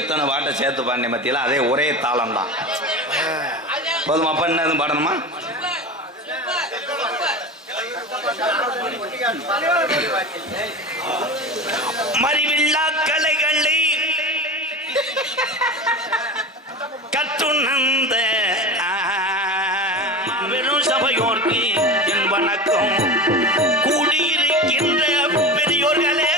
எத்தனை பாட்டை சேர்த்து பாடின மத்தியில் அதே ஒரே தாளம் தான். போதுமா? அப்ப என்ன எதுவும் பாடணுமா? மறிவில்லா கலைகளை கற்றுணர்ந்த வெறும் சபையோர்க்கு என் வணக்கம். கூடியிருக்கின்ற பெரியோர்களே,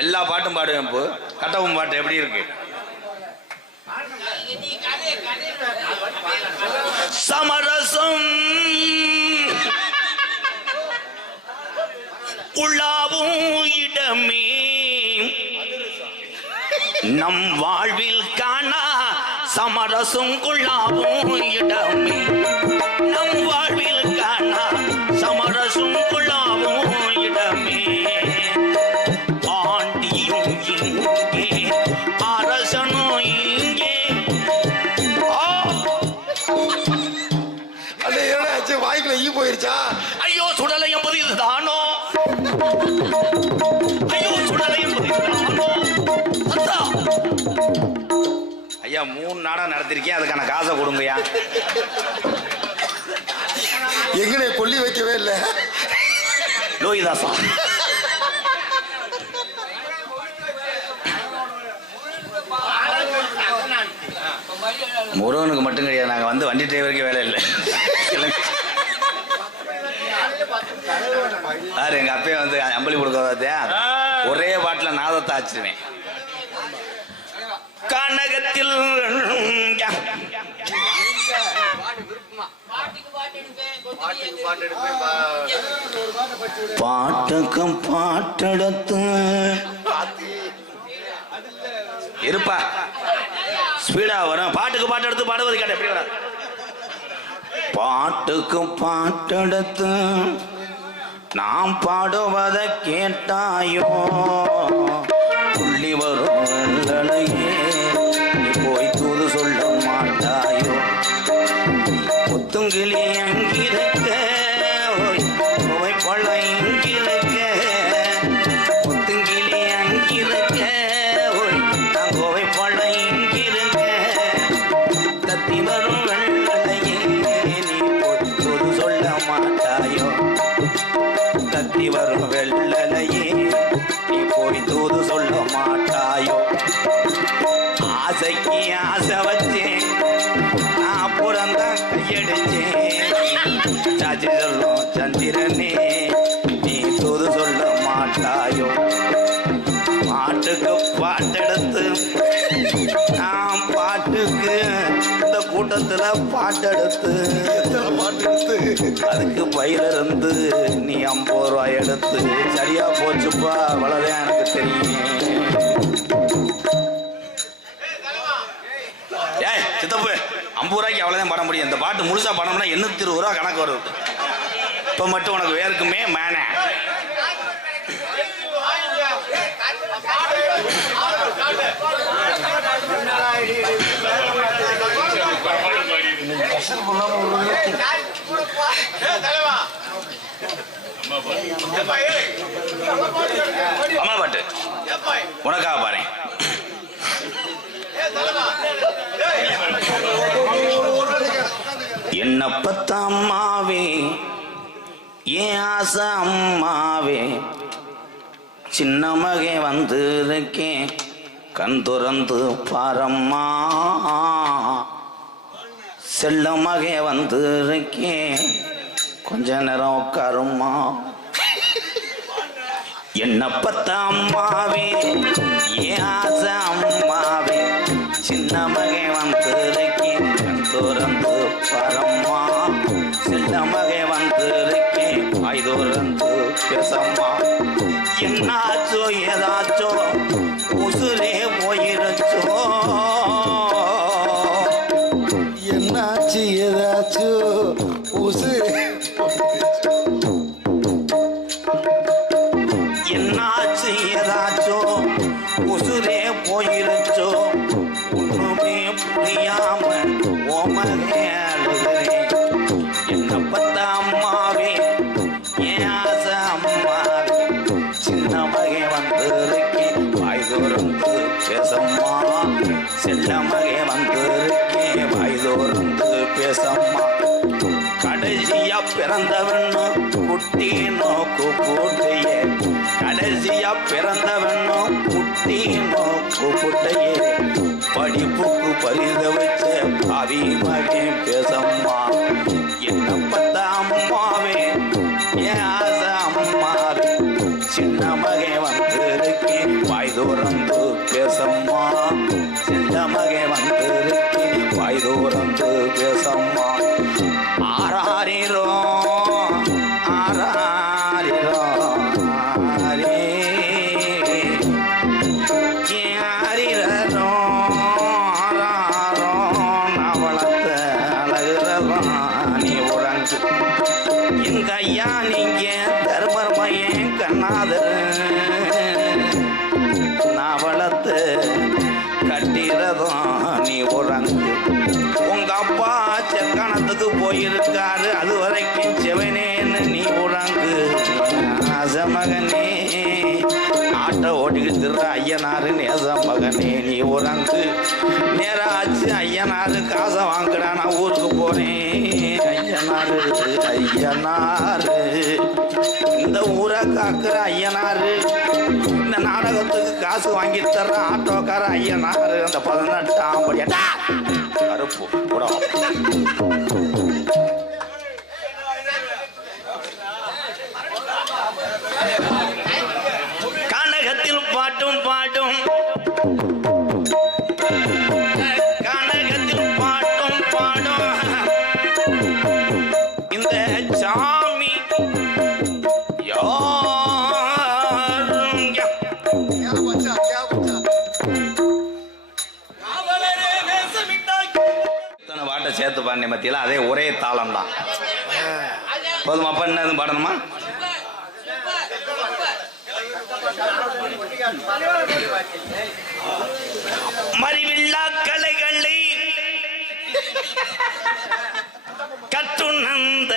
எல்லா பாட்டும் பாடுவேன். கட்டவும் பாட்டு எப்படி இருக்கு? சமரசம் உள்ளாவும் இடமே நம் வாழ்வில் காணா. சமரசம் உள்ளாவும் இடமே நம் வாழ்வில் காணா. சமரசம் உள்ளாவும் இடமே வாய்க்குள்ள ஈ போயிருச்சா? ஐயோ சுடலை என்பது இதுதானோ? ஐயோ சுடலை என்பது இதுதானோ? ஐயா 3 நாடகம் நடத்திருக்கேன், அதுக்கான காசை கொடுங்கய்யா. எங்கனே கொல்லி வைக்கவே இல்லை. லோகிதாசா முருகனுக்கு மட்டும் கிடையாது, நாங்கள் வந்து வண்டி டிரைவருக்கு வேலை இல்லை. யாரு எங்க அப்பயே வந்து அம்பளி கொடுக்க ஒரே பாட்டில் நாதத்தை ஆச்சிருவேன். கனகத்தில் பாட்டுக்கும் பாட்டெடுத்து இருப்பா, ஸ்பீடா வரும். பாட்டுக்கு பாட்டு எடுத்து பாடுவது கேட்ட எப்படி வராது? பாட்டுக்கு பாட்டெடுத்து நாம் பாடுவதை கேட்டாயோ? துள்ளி வரும் நீ போய் தூது சொல்ல மாட்டாயோ? முத்துங்கிளி அங்கிருக்க பழ இங்கிருக்க, முத்துங்கிளி அங்கிருக்க நான் கோவை பழ இங்கிருக்க. தத்தி வரும் வெள்ளையே நீ போய் தூது சொல்ல மாட்டாயோ? தத்தி வரும் வெள்ளையே நீ போய் தூது சொல்ல மாட்டாயோ? ஆசைக்கு ஆசை வச்சேன், நான் புறந்தான் கையடிச்சேன். சாட்சி சொல்லும் சந்திரனே நீ தூது சொல்ல மாட்டாயோ? பாட்டுக்கு பாட்டெடுத்து நான் பாட்டுக்கு இந்த கூட்டத்துல பாட்டெடுத்து அதுக்கு பயிலிருந்து நீ 50 ரூபாய் எடுத்து. சரியா போச்சுப்பா, அவ்வளவுதான் எனக்கு தெரியும். ஏய் சித்தப்பு, 50 ரூபாய்க்கு அவ்வளவுதான் பாட முடியும். இந்த பாட்டு முழுசா பாடணும்னா 820 ரூபா கணக்கு வருது. இப்ப மட்டும் உனக்கு வேறுக்குமே மேன. அம்மா பாட்டு உனக்காக பாரு. என்ன பத்த அம்மாவே, ஏன் ஆசை அம்மாவே, சின்ன மகே வந்திருக்கேன் கண் துறந்து பாரம்மா. செல்ல மகே வந்திருக்கேன் கொஞ்ச நேரம் உட்காருமா. என்ன பத்த அம்மாவே ஏன் ஆசை அம்மாவே சின்ன மகை வந்திருக்கேன் துறந்து பரம்மா சின்ன மகை வந்திருக்கேன் ஐதுறந்து பேசம்மா என்னாச்சோ ஏதாச்சோ உசுரே போயிருச்சோ என்னாச்சு ஏதாச்சு உசுரு என்னாச்சு ஏதாச்சோ உசுரே போயிருச்சோ ஒண்ணுமே புரியாம ஓமகே அழுகிறேன் என்ன பத்த அம்மாவே ஏன் ஆசை அம்மாவே சின்ன மகை வந்திருக்கேன் வாய் தோறந்து பேசம்மா செல்ல மகை வந்திருக்கேன் வாய் தோறந்து பேசம்மா கடைசியா பிறந்தவன்னு குட்டி நோக்கு போட்டையே கடைசியா பிறந்தவன்னு குட்டி நோக்கு போட்டையே படிப்புக்கு பரித வச்ச பாவி மகன் பேசம்மா என்ன பத்த அம்மாவே ஏன் ஆசை அம்மாவே சின்ன மகன் வந்திருக்கேன் வாய் தோறந்து பேசம்மா சின்ன மகன் வந்திருக்கேன் வாய் தோறந்து பேசம்மா ஆராரிரோ ஆராரிரோ ஆரே ஆரிரோ ஆராரோ நவளத்த அழகுறவா நீ உறங்கு எங்க ஐயா நீங்க தர்மர் மையன் கண்ணாதர் நவளத்து கட்டிறதும் நீ உறங்கு உங்க அப்பா செக்கணத்துக்கு போயிருக்காரு அது வரைக்கும் செவனேன்னு நீ உறங்கு ஆசை மகனே ஆட்டை ஓட்டிக்கிட்டு திரு ஐயனாரு நேச மகனே நீ உறங்கு நேரம் ஆச்சு ஐயனாரு காசை வாங்குடா நான் ஊருக்கு போறேன் ஐயனாரு ஐயனாரு இந்த ஊரை காக்குற ஐயனாரு இந்த நாடகத்துக்கு காசு வாங்கி தர்ற ஆட்டோக்கார ஐயனாரு அந்த 18ஆம் படியா கருப்பு கூட கனகத்தில் பாட்டும் பாடும் கனகத்தில் பாட்டும் பாடும் இந்த சாமி பாட்டை சேர்த்து பாடின மத்தியில அதே ஒரே தாளம் தான் போதுமா அப்ப என்ன எதுவும் பாடணுமா மறிவில்லா கலைகளை கத்துணர்ந்த